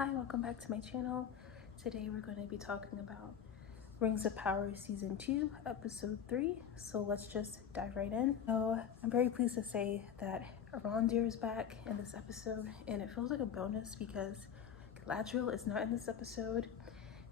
Hi, welcome back to my channel. Today we're going to be talking about Rings of Power Season 2, Episode 3. So let's just dive right in. So I'm very pleased to say that Arondir is back in this episode, and it feels like a bonus because Galadriel is not in this episode,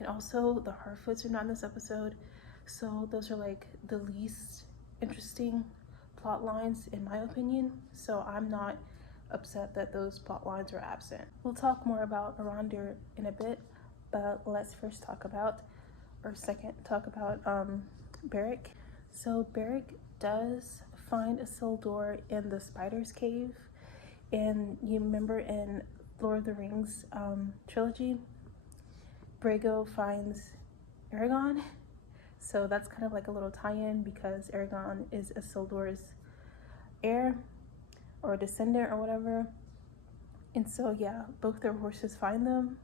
and also the Harfoots are not in this episode. So those are like the least interesting plot lines in my opinion. So I'm not upset that those plot lines are absent. We'll talk more about Arondir in a bit, but let's first talk about Beric. So Beric does find Isildur in the Spider's Cave, and you remember in Lord of the Rings trilogy, Brago finds Aragorn. So that's kind of like a little tie-in because Aragorn is Isildur's heir or descendant or whatever. And so yeah, both their horses find them.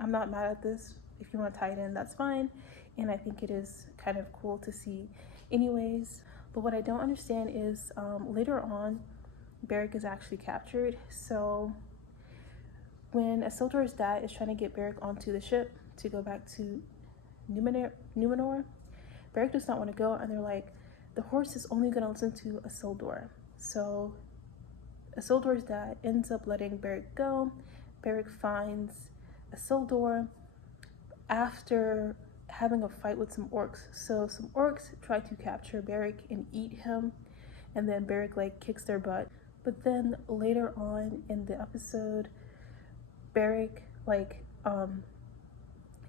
I'm not mad at this. If you want to tie it in, that's fine. And I think it is kind of cool to see anyways. But what I don't understand is later on, Beric is actually captured. So when Isildur's dad is trying to get Beric onto the ship to go back to Numenor, Beric does not want to go, and they're like, the horse is only going to listen to Isildur. So Isildur's dad ends up letting Beric go. Beric finds Isildur after having a fight with some orcs. So some orcs try to capture Beric and eat him, and then Beric like kicks their butt. But then later on in the episode, Beric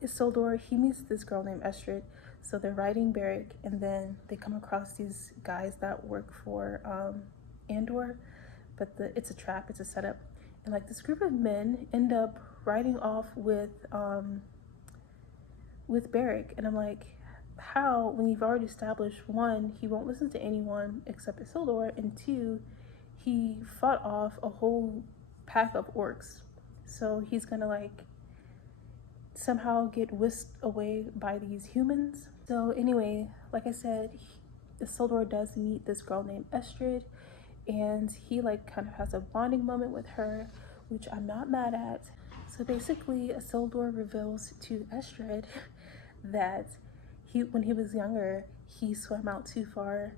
Isildur, he meets this girl named Estrid. So they're riding Beric, and then they come across these guys that work for Andor, but it's a trap, it's a setup. And like this group of men end up riding off with Beric, and I'm like, how, when you've already established, one, he won't listen to anyone except Isildur, and two, he fought off a whole pack of orcs. So he's gonna like somehow get whisked away by these humans. So anyway, like I said, Isildur does meet this girl named Estrid, and he like kind of has a bonding moment with her, which I'm not mad at. So basically, Isildur reveals to Estrid that when he was younger, he swam out too far,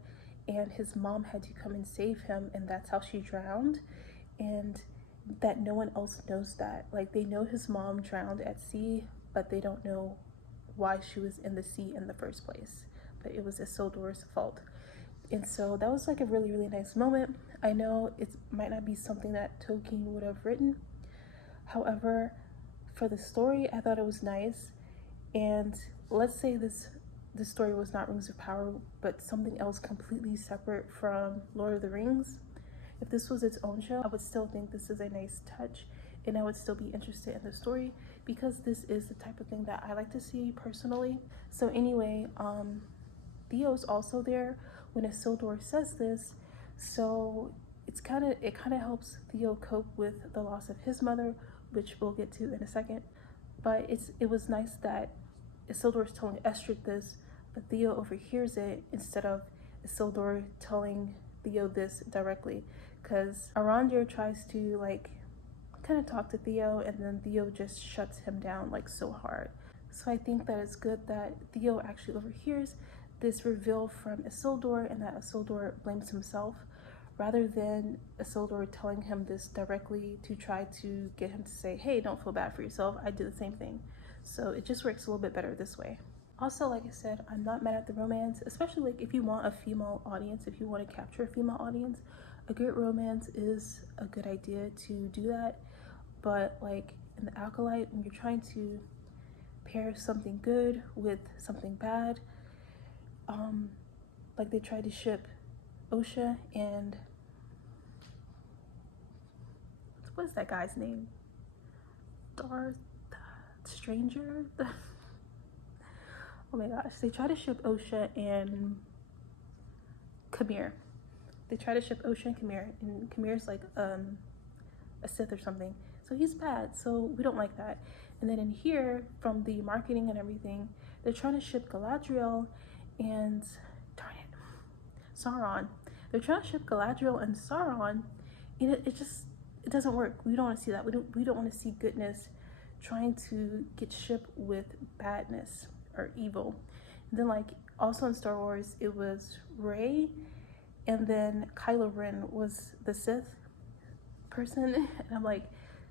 and his mom had to come and save him, and that's how she drowned. And that no one else knows that. Like, they know his mom drowned at sea, but they don't know why she was in the sea in the first place. But it was Isildur's fault. And so that was like a really, really nice moment. I know it might not be something that Tolkien would have written. However, for the story, I thought it was nice. And let's say this story was not Rings of Power, but something else completely separate from Lord of the Rings. If this was its own show, I would still think this is a nice touch, and I would still be interested in the story because this is the type of thing that I like to see personally. So anyway, Theo's also there when Isildur says this, so it kind of helps Theo cope with the loss of his mother, which we'll get to in a second. But it was nice that Isildur is telling Estrid this, but Theo overhears it instead of Isildur telling Theo this directly, because Arondir tries to like kind of talk to Theo, and then Theo just shuts him down like so hard. So I think that it's good that Theo actually overhears this reveal from Isildur, and that Isildur blames himself rather than Isildur telling him this directly to try to get him to say, hey, don't feel bad for yourself, I did the same thing. So it just works a little bit better this way. Also, like I said, I'm not mad at the romance, especially like if you want a female audience, if you want to capture a female audience, a great romance is a good idea to do that. But like in The Acolyte, when you're trying to pair something good with something bad, like they tried to ship Osha and what is that guy's name? Darth Stranger? Oh my gosh, they try to ship Osha and Khmer. They try to ship Osha and Khmer, and Khmer's like a Sith or something. So he's bad, so we don't like that. And then in here, from the marketing and everything, they're trying to ship Galadriel and, darn it, Sauron. They're trying to ship Galadriel and Sauron, and it doesn't work. We don't want to see that. We don't want to see goodness trying to get shipped with badness or evil. And then like also in Star Wars, it was Rey, and then Kylo Ren was the Sith person. And I'm like,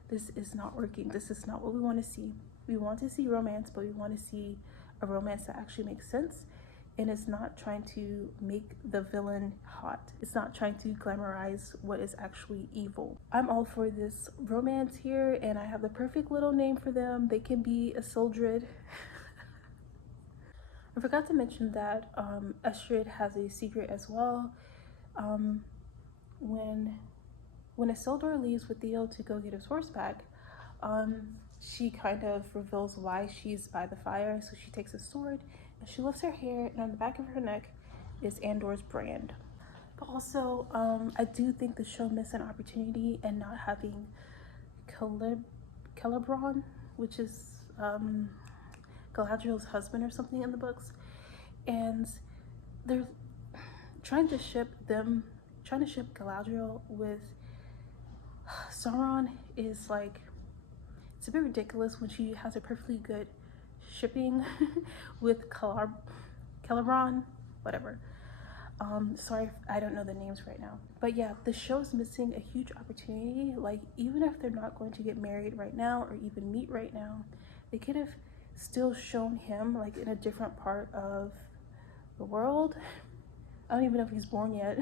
this is not working. This is not what we want to see. We want to see romance, but we want to see a romance that actually makes sense, and it's not trying to make the villain hot. It's not trying to glamorize what is actually evil. I'm all for this romance here, and I have the perfect little name for them. They can be Isildur. I forgot to mention that Estrid has a secret as well. When Isildur leaves with Theo to go get his horse back, she kind of reveals why she's by the fire. So she takes a sword and she lifts her hair, and on the back of her neck is Andor's brand. But also, I do think the show missed an opportunity in not having Celebrimbor, which is Galadriel's husband or something in the books, and they're trying to ship Galadriel with Sauron is like, it's a bit ridiculous when she has a perfectly good shipping with Celebrimbor, whatever. Sorry if I don't know the names right now. But yeah, the show's missing a huge opportunity. Like, even if they're not going to get married right now or even meet right now, they could have still shown him like in a different part of the world. I don't even know if he's born yet.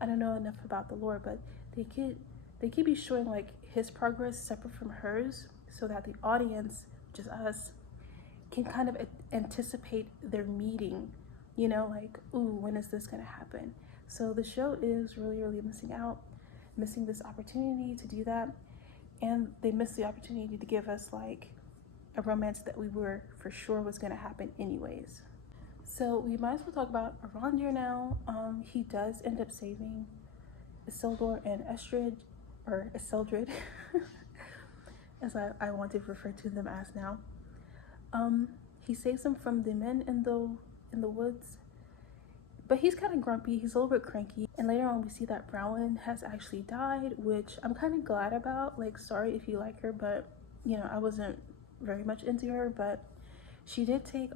I don't know enough about the lore, but they could be showing like his progress separate from hers, so that the audience, which is us, can kind of anticipate their meeting, you know, like, ooh, when is this gonna happen? So the show is really missing this opportunity to do that, and they missed the opportunity to give us like a romance that we were for sure was gonna happen anyways. So we might as well talk about Arondir now. He does end up saving Isildur and Estrid, or Isildur, as I want to refer to them as now. He saves them from the men in the woods, but he's kind of grumpy. He's a little bit cranky, and later on we see that Bronwyn has actually died, which I'm kind of glad about. Like, sorry if you like her, but you know, I wasn't very much into her, but she did take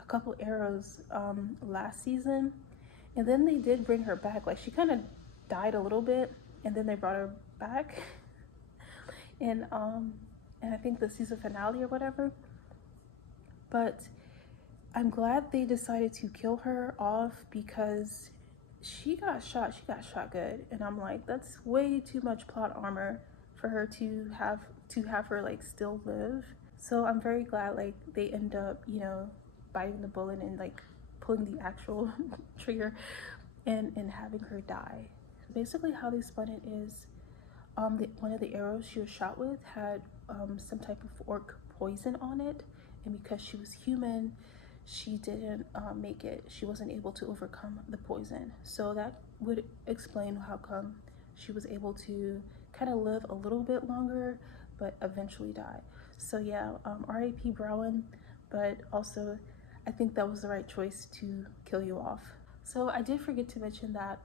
a couple arrows last season, and then they did bring her back. Like, she kind of died a little bit, and then they brought her back and I think the season finale or whatever. But I'm glad they decided to kill her off, because she got shot good, and I'm like, that's way too much plot armor for her to have her like still live. So I'm very glad like they end up, you know, biting the bullet and like pulling the actual trigger and having her die. Basically how they spun it is one of the arrows she was shot with had some type of orc poison on it, and because she was human, she didn't make it. She wasn't able to overcome the poison. So that would explain how come she was able to kind of live a little bit longer, but eventually die. So yeah, R.I.P. Bronwyn, but also I think that was the right choice to kill you off. So I did forget to mention that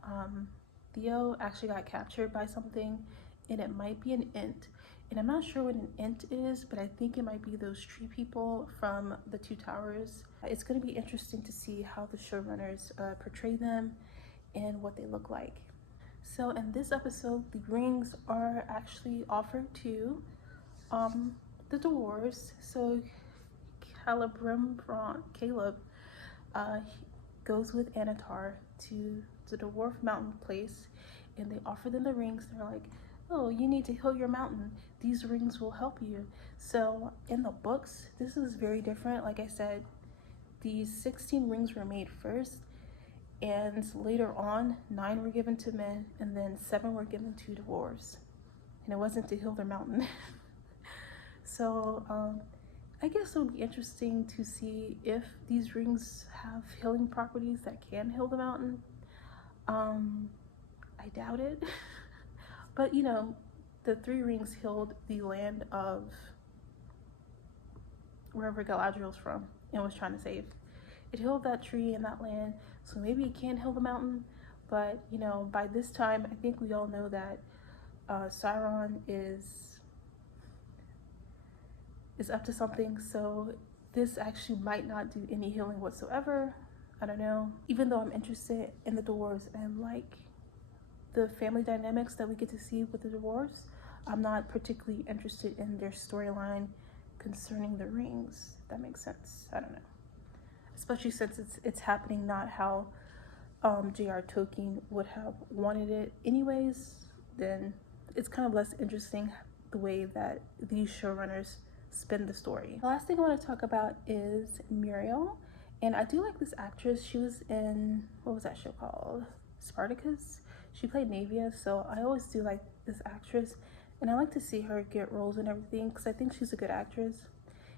Theo actually got captured by something, and it might be an Ent. And I'm not sure what an Ent is, but I think it might be those tree people from the Two Towers. It's going to be interesting to see how the showrunners portray them and what they look like. So in this episode, the rings are actually offered to the dwarves. So Caleb goes with Anatar to the dwarf mountain place, and they offer them the rings. They're like, oh, you need to heal your mountain, these rings will help you. So in the books, this is very different. Like I said, these 16 rings were made first, and later on 9 were given to men, and then 7 were given to dwarves, and it wasn't to heal their mountain. So I guess it'll be interesting to see if these rings have healing properties that can heal the mountain. I doubt it. But you know, the 3 rings healed the land of wherever Galadriel's from and was trying to save. It healed that tree and that land, so maybe it can heal the mountain. But you know, by this time, I think we all know that Sauron is is up to something. So this actually might not do any healing whatsoever. I don't know. Even though I'm interested in the dwarves and like the family dynamics that we get to see with the dwarves, I'm not particularly interested in their storyline concerning the rings. If that makes sense. I don't know. Especially since it's happening not how J.R. Tolkien would have wanted it anyways, then it's kind of less interesting the way that these showrunners spin the story. The last thing I want to talk about is Muriel. And I do like this actress. She was in, what was that show called? Spartacus. She played Navia, so I always do like this actress. And I like to see her get roles and everything because I think she's a good actress.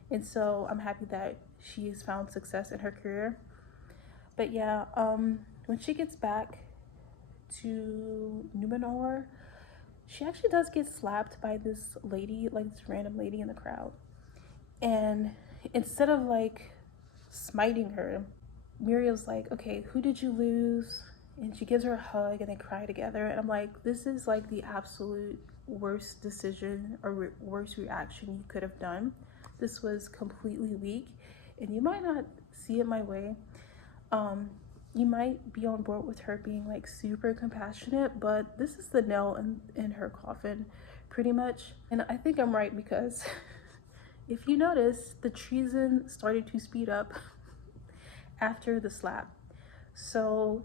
And so I'm happy that she's found success in her career. But yeah, when she gets back to Numenor, she actually does get slapped by this lady, like this random lady in the crowd. And instead of like smiting her, Muriel's like, okay, who did you lose? And she gives her a hug and they cry together. And I'm like, this is like the absolute worst decision or worst reaction you could have done. This was completely weak, and you might not see it my way. You might be on board with her being like super compassionate, but this is the nail in her coffin pretty much. And I think I'm right because if you notice, the treason started to speed up after the slap. So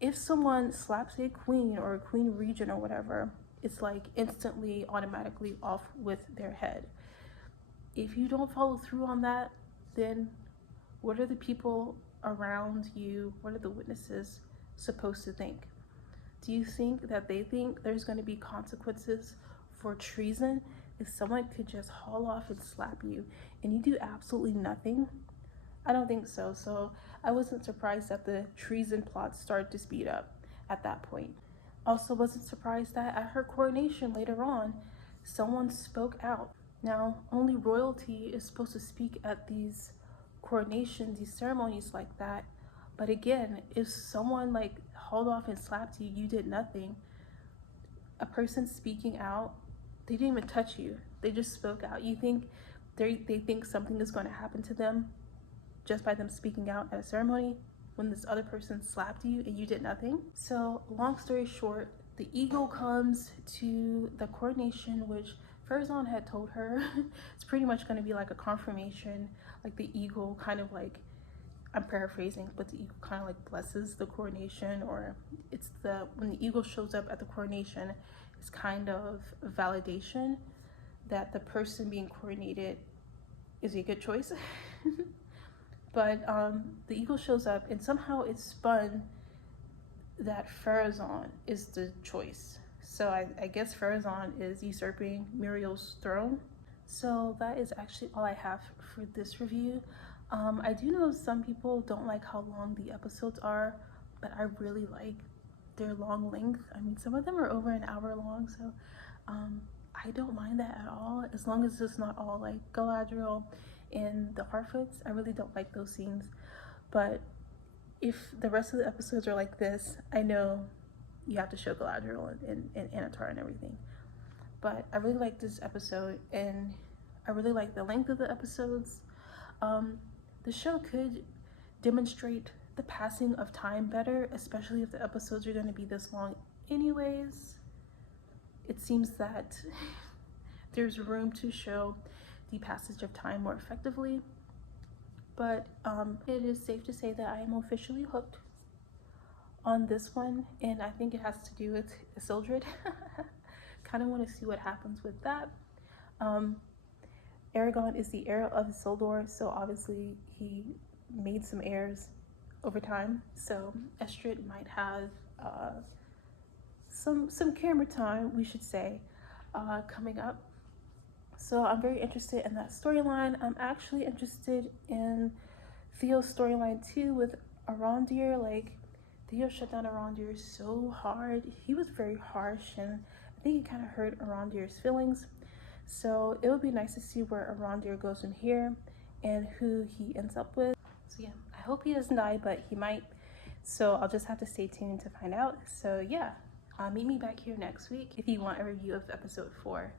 if someone slaps a queen or a queen regent or whatever, it's like instantly automatically off with their head. If you don't follow through on that, then what are the people around you, what are the witnesses supposed to think? Do you think that they think there's going to be consequences for treason if someone could just haul off and slap you and you do absolutely nothing? I don't think so. So I wasn't surprised that the treason plots started to speed up at that point. Also wasn't surprised that at her coronation later on, someone spoke out. Now, only royalty is supposed to speak at these coronations, these ceremonies like that. But again, if someone like hauled off and slapped you, you did nothing. A person speaking out, they didn't even touch you. They just spoke out. You think they think something is going to happen to them just by them speaking out at a ceremony when this other person slapped you and you did nothing? So long story short, the eagle comes to the coronation, which Farazan had told her it's pretty much going to be like a confirmation, like the eagle kind of like, I'm paraphrasing, but the eagle kind of like blesses the coronation, or it's when the eagle shows up at the coronation, it's kind of a validation that the person being coronated is a good choice. But the eagle shows up and somehow it's spun that Farazan is the choice. So I guess Farazan is usurping Muriel's throne. So that is actually all I have for this review. I do know some people don't like how long the episodes are, but I really like their long length. I mean, some of them are over an hour long, so I don't mind that at all, as long as it's not all like Galadriel and the Harfoots. I really don't like those scenes. But if the rest of the episodes are like this, I know you have to show Galadriel and Annatar and everything. But I really like this episode, and I really like the length of the episodes. The show could demonstrate the passing of time better, especially if the episodes are going to be this long anyways. It seems that there's room to show the passage of time more effectively. But it is safe to say that I am officially hooked on this one, and I think it has to do with Isildur. Kind of want to see what happens with that. Aragorn is the heir of Isildur, so obviously he made some heirs over time. So Estrid might have some camera time, we should say, coming up. So I'm very interested in that storyline. I'm actually interested in Theo's storyline too with Arondir. Like, Theo shut down Arondir so hard. He was very harsh, and I think it kind of hurt Arondir's feelings. So it would be nice to see where Arondir goes from here and who he ends up with. So yeah, I hope he doesn't die, but he might. So I'll just have to stay tuned to find out. So yeah, meet me back here next week if you want a review of episode 4.